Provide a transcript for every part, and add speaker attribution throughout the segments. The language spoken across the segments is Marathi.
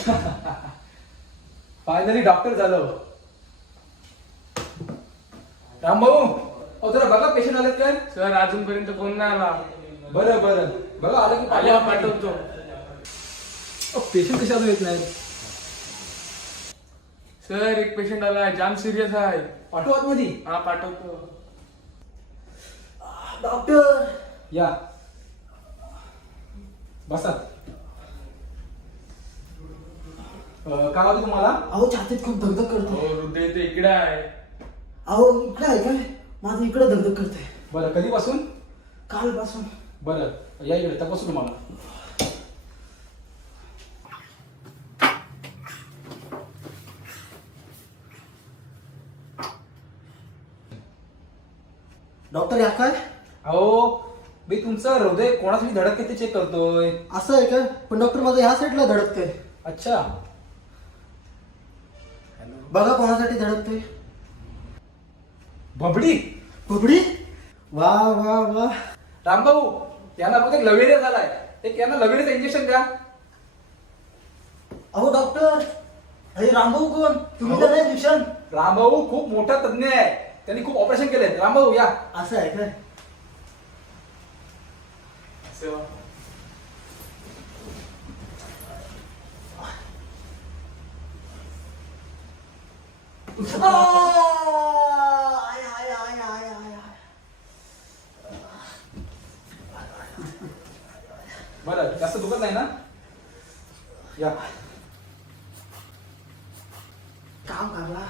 Speaker 1: फायनली डॉक्टर झालो. रामभाऊ जरा बघा पेशंट आलेत काय.
Speaker 2: सर अजूनपर्यंत कोण नाही आला.
Speaker 1: बरं बरं बघा आलं की
Speaker 2: आल्या पाठवतो.
Speaker 1: पेशंट कसे अजून येत नाहीत.
Speaker 2: सर एक पेशंट आला जाम सिरियस आहे.
Speaker 1: पाठवा आतमध्ये.
Speaker 2: हा पाठवतो.
Speaker 1: डॉक्टर या बसा. काय होतं तुम्हाला.
Speaker 3: अहो छातीत खूप धगधग करते.
Speaker 2: हो हृदय ते इकडे आहे.
Speaker 3: अहो इकडे आहे काय. माझं इकडे धगधग करते.
Speaker 1: बरं कधीपासून.
Speaker 3: कालपासून.
Speaker 1: बरं या इकडे तपासू तुम्हाला.
Speaker 3: डॉक्टर या काय.
Speaker 1: अहो मी तुमचं हृदय कोणासाठी धडकते ते चेक करतोय.
Speaker 3: असं आहे काय. पण डॉक्टर माझं ह्या साईडला धडकतंय.
Speaker 1: अच्छा
Speaker 3: बघा कोणासाठी धडकतोय.
Speaker 1: बबडी.
Speaker 3: बुबडी. वा वा वा.
Speaker 1: रामभाऊ यांना बहुतेक लवेरिया झालाय. एक यांना लवेरियाचं इंजेक्शन द्या.
Speaker 3: अहो डॉक्टर अरे रामभाऊ कोण. तुम्ही तर नाही भूषण.
Speaker 1: रामभाऊ खूप मोठा तज्ञ आहे. त्यांनी खूप ऑपरेशन केले. रामभाऊ या.
Speaker 3: असं आहे काय. आय, आय, आय, आय, आय, आय.
Speaker 1: बरं जास्त दुखत नाही ना. या
Speaker 3: काम करला.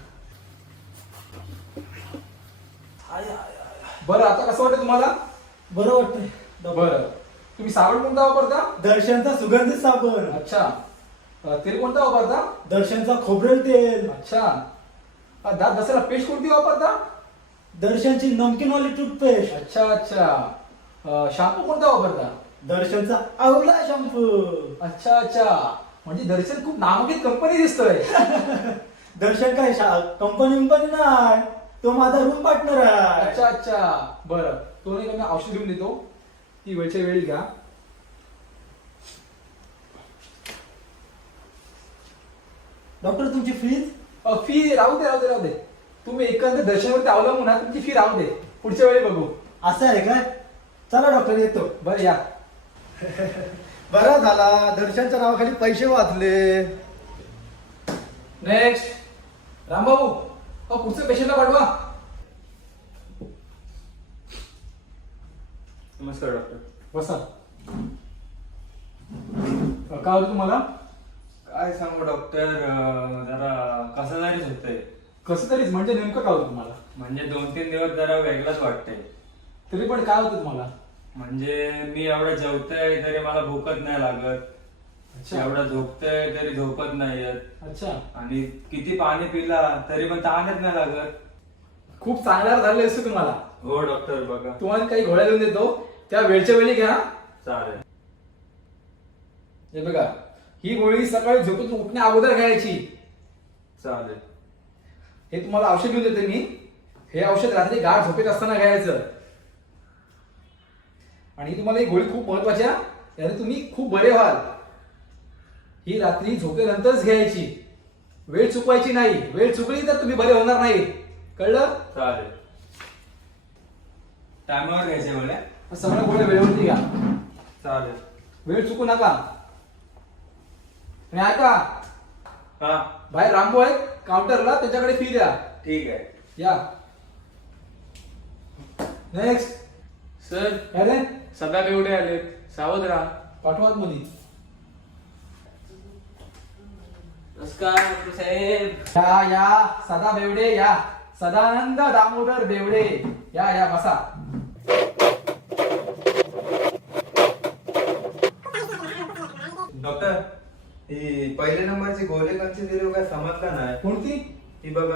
Speaker 3: आय, आय, आय.
Speaker 1: बरं आता कसं वाटतं तुम्हाला.
Speaker 3: बरं वाटतंय.
Speaker 1: बरं तुम्ही साबण कोणता वापरता.
Speaker 3: दर्शनचा सुगंधित साबण.
Speaker 1: अच्छा तेल कोणता वापरता.
Speaker 3: दर्शनचा खोबरेल तेल.
Speaker 1: अच्छा दात घासायला पेस्ट कोणती वापरता.
Speaker 3: दर्शनची नमकीनवाली टूथपेस्ट.
Speaker 1: अच्छा अच्छा शॅम्पू कोणता वापरता.
Speaker 3: दर्शनचा आवला शॅम्पू.
Speaker 1: अच्छा अच्छा म्हणजे दर्शन खूप नामांकित कंपनी दिसतोय.
Speaker 3: दर्शन काय कंपनी नाही. तो माझा रूम पार्टनर आहे.
Speaker 1: अच्छा अच्छा बरं तो नाही का मी औषध घेऊन देतो. ती वेळच्या वेळी घ्या.
Speaker 3: डॉक्टर तुमची फीज.
Speaker 1: फी राहू दे राहू दे राहू दे. तुम्ही एकंदर दर्शनावरती अवलंबून आहात. तुमची फी राहू दे. पुढच्या वेळी बघू.
Speaker 3: असं आहे काय. चला डॉक्टर येतो.
Speaker 1: बरं या.
Speaker 3: बरा झाला दर्शनच्या नावाखाली पैसे वाचले.
Speaker 1: नेक्स्ट रामभाऊ पुढचं पेशंटला पाठवा.
Speaker 2: नमस्कार डॉक्टर.
Speaker 1: बसा. काय होतं तुम्हाला.
Speaker 2: काय सांगू डॉक्टर जरा कसं तरीच होतंय.
Speaker 1: कसं तरीच म्हणजे नेमकं काय होतं तुम्हाला.
Speaker 2: म्हणजे 2-3 दिवस जरा वेगळंच वाटतंय.
Speaker 1: तरी पण काय होतं तुम्हाला.
Speaker 2: म्हणजे मी एवढं जेवतोय तरी मला भूकच नाही लागत.
Speaker 1: अच्छा
Speaker 2: एवढं झोपतोय तरी झोपत नाही येत.
Speaker 1: अच्छा
Speaker 2: आणि किती पाणी पिला तरी पण तहानच नाही लागत.
Speaker 1: खूप चांगला झाले असतो तुम्हाला.
Speaker 2: हो डॉक्टर बघा.
Speaker 1: तुम्हाला काही गोळ्या लिहून देतो त्या वेळच्या वेळी घ्या.
Speaker 2: चालेल.
Speaker 1: हे बघा ही गोळी सकाळी झोपून उठण्या अगोदर घ्यायची.
Speaker 2: चालेल.
Speaker 1: हे तुम्हाला औषध घेऊन देते मी. हे औषध रात्री गाढ झोपेत असताना घ्यायचं. आणि तुम्हाला ही गोळी खूप महत्वाची आहे. याने तुम्ही खूप बरे व्हाल. ही रात्री झोपेनंतरच घ्यायची. वेळ चुकवायची नाही. वेळ चुकली तर तुम्ही बरे होणार नाही. कळलं.
Speaker 2: चालेल. टायमावर घ्यायचे गोळ्या.
Speaker 1: सगळ्या गोळ्या वेळेवरती घ्या.
Speaker 2: चालेल.
Speaker 1: वेळ चुकू नका. आणि ऐका
Speaker 2: हा
Speaker 1: बाहेर रामभाऊ आहेत काउंटरला त्याच्याकडे फी द्या.
Speaker 2: ठीक आहे.
Speaker 1: या. नेक्स्ट.
Speaker 2: सर
Speaker 1: अरे
Speaker 2: सदा बेवडे आले. सावध राहा.
Speaker 1: पाठवात मध्ये.
Speaker 2: नमस्कार डॉक्टर साहेब.
Speaker 1: या या सदा बेवडे या. सदानंद दामोदर बेवडे या या बसा.
Speaker 4: डॉक्टर ही पहिल्या नंबरची गोळे कंची दिली काय समजला नाही.
Speaker 1: कोणती.
Speaker 4: ही बघा.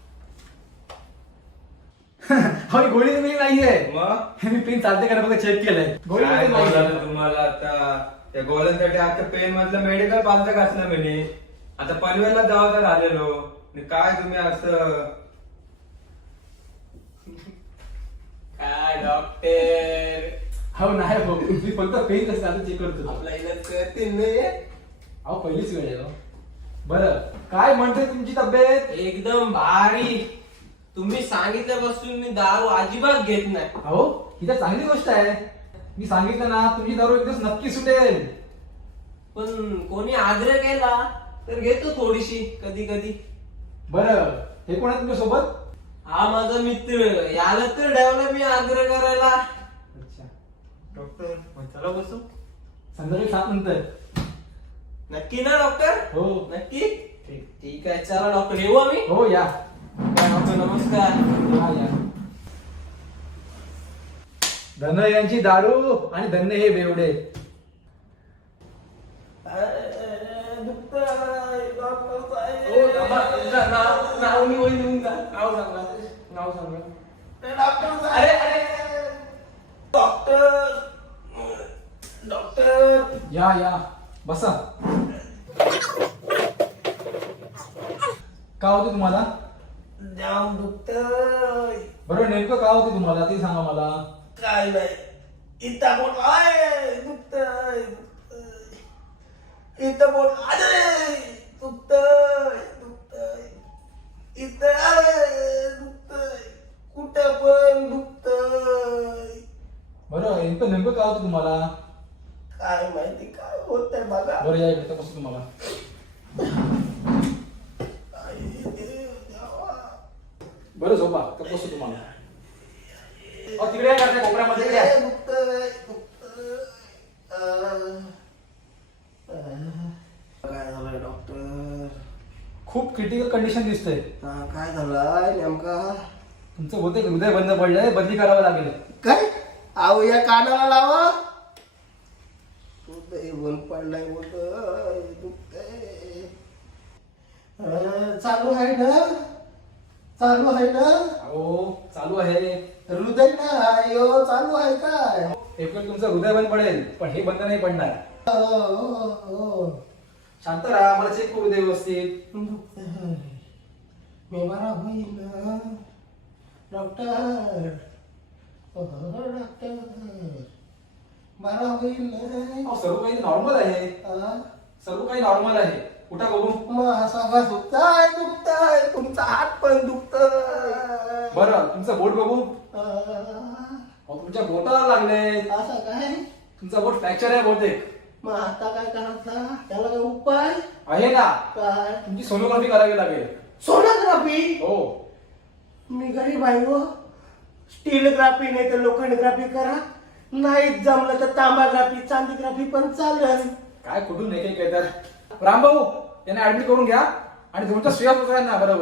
Speaker 1: हो ही गोळी दिलेली नाहीये.
Speaker 4: मग
Speaker 1: मी पिन चालते का बघा चेक केलंय. गोळी
Speaker 4: काय
Speaker 1: दिलेली नाहीये.
Speaker 4: बोलायला तुम्हाला आता त्या गोळ्यांसाठी आता पेन मधलं मेडिकल पालतं घातलं मी. आता पनवेलला जावं तर आलेलो. आणि काय तुम्ही असं
Speaker 2: काय डॉक्टर.
Speaker 1: हो नाही भाऊ मी फक्त पेन कसं चालू चेक करतो.
Speaker 2: आपला इलाज करतील नाही.
Speaker 1: अहो पहिलीच वेळ आहे हो. बरं काय म्हणते तुमची तब्येत?
Speaker 5: एकदम भारी. तुम्ही सांगितल्यापासून मी दारू अजिबात घेत नाही.
Speaker 1: अहो ही तर चांगली गोष्ट आहे. मी सांगितलं ना तुमची दारू एक दिवस नक्की सुटेल.
Speaker 5: पण कोणी आग्रह केला तर घेतो थोडीशी कधी कधी.
Speaker 1: बरं हे कोण आहे तुमच्या सोबत?
Speaker 5: हा माझा मित्र. याला तर ठेवला मी आग्रह करायला.
Speaker 1: अच्छा.
Speaker 2: डॉक्टर मग चला बसू.
Speaker 1: संध्याकाळी 7 नंतर.
Speaker 5: नक्की ना डॉक्टर?
Speaker 1: हो
Speaker 5: नक्की. ठीक आहे चला डॉक्टर येऊ आम्ही.
Speaker 1: हो या
Speaker 5: काय डॉक्टर नमस्कार.
Speaker 1: हा, या. धन्य यांची दारू आणि धन्य हे बेवडे.
Speaker 5: हो, थांबा. तुमचं नाव मी वही लिहून द्या. नाव सांगा. नाव सांगा. अरे अरे डॉक्टर. डॉक्टर.
Speaker 1: या या बसा. का होते तुम्हाला?
Speaker 5: जाम दुखतंय.
Speaker 1: बरं नेमकं का होते तुम्हाला ते सांगा मला.
Speaker 5: काय नाही. इथं बोट आहे दुखतंय. इथं बोट अरे दुखतंय. इथं अरे दुखतंय. कुठं पण दुखतंय.
Speaker 1: बरं नेमकं का होते तुम्हाला?
Speaker 5: काय माहिती काय होतंय बघा.
Speaker 1: बरं या इकडे बसू तुम्हाला. बरं झोपा तर बसू तुम्हाला. अहो तिकडे या करते कोपऱ्यामध्ये इकडे या.
Speaker 5: काय झालंय डॉक्टर?
Speaker 1: खूप क्रिटिकल कंडिशन दिसतंय.
Speaker 5: काय झालंय नेमका?
Speaker 1: तुमचं बहुतेक हृदय बंद पडलंय. बदली करावं लागेल.
Speaker 5: काय आऊ या कानाला लावा. हृदय बंद पडलाय होतंय दुखतंय. चालू आहे ना? चालू आहे ना?
Speaker 1: अहो चालू आहे.
Speaker 5: हृदय नाही हो, चालू आहे काय?
Speaker 1: एक वेळ तुमचं हृदय बंद पडेल पण हे बंद नाही पडणार.
Speaker 5: हो.
Speaker 1: शांत राहा. मला चेक करू दे व्यवस्थित.
Speaker 5: दुखतंय. मी बरा होईल ना? डॉक्टर. डॉक्टर बरा होईल ना?
Speaker 1: अहो, सर्व काही नॉर्मल आहे. सर्व काही नॉर्मल आहे. उठा बघू.
Speaker 5: सगळं दुखताय. तुमचा हात पण दुखतोय.
Speaker 1: बरं तुमचं बोट बघू. अहो, तुमच्या बोटाला लागले.
Speaker 5: असं काय?
Speaker 1: तुमचा बोट फ्रॅक्चर आहे बहुतेक.
Speaker 5: मग आता काय करायचा? त्याला काय उपाय?
Speaker 1: आहे ना.
Speaker 5: काय?
Speaker 1: तुमची सोनोग्राफी करावी लागेल.
Speaker 5: सोनोग्राफी?
Speaker 1: हो.
Speaker 5: मी गरीब आहे हो. स्टीलग्राफी नाही तर लोखंडग्राफी करा. नाही जमलं तर तांबाग्राफी चांदीग्राफी पण चालेल.
Speaker 1: काय कुठून एक एक येतात. रामभाऊ यांना ऍडमिट करून घ्या आणि तुमच्या सुया ना बरोबर.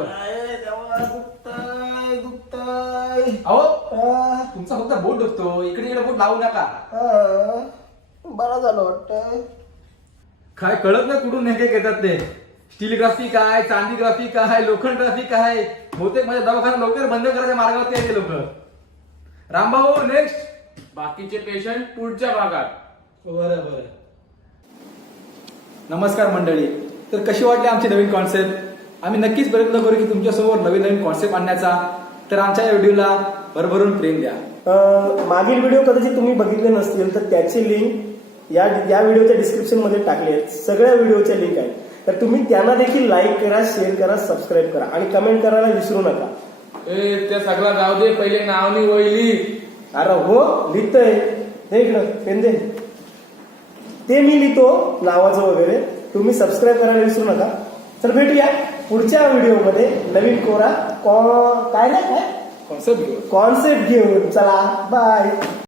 Speaker 5: दुखताय.
Speaker 1: अहो तुमचा फक्त बोट दुखतो. इकडे इकडे बोट लावू नका.
Speaker 5: बरा झालं वाटतं.
Speaker 1: काय कळत नाही कुठून एक एक येतात ते. स्टीलग्राफी काय, चांदीग्राफी काय, लोखंडग्राफी काय. बहुतेक माझ्या दवाखाना लवकर बंद करायच्या मार्गावरती आहे ते लोक. रामभाऊ नेक्स्ट.
Speaker 2: बाकीचे पेशंट पुढच्या भागात.
Speaker 1: बरं. नमस्कार मंडळी. तर कशी वाटली आमची नवीन कॉन्सेप्ट? आम्ही नक्कीच प्रयत्न करू की तुमच्यासमोर नवीन कॉन्सेप्ट आणण्याचा. तर आमच्या या व्हिडिओला भरभरून प्रेम द्या.
Speaker 3: मागील व्हिडिओ कदाचित तुम्ही बघितले नसतील तर त्याची लिंक या व्हिडिओच्या डिस्क्रिप्शन मध्ये टाकली आहे. सगळ्या व्हिडिओच्या लिंक आहेत. तर तुम्ही त्यांना देखील लाईक करा, शेअर करा, सबस्क्राईब करा आणि कमेंट करायला विसरू नका.
Speaker 2: त्या सगळा जाऊ दे. पहिले नावनी वळली.
Speaker 3: अरे हो लिहितोय. हे इकडं पेन दे. ते मी लिहितो नावाचं वगैरे. तुम्ही सबस्क्राईब करायला विसरू नका. तर भेटूया पुढच्या व्हिडिओमध्ये नवीन कोरा काय
Speaker 1: कॉन्सेप्ट घेऊ.
Speaker 3: कॉन्सेप्ट घेऊन. चला बाय.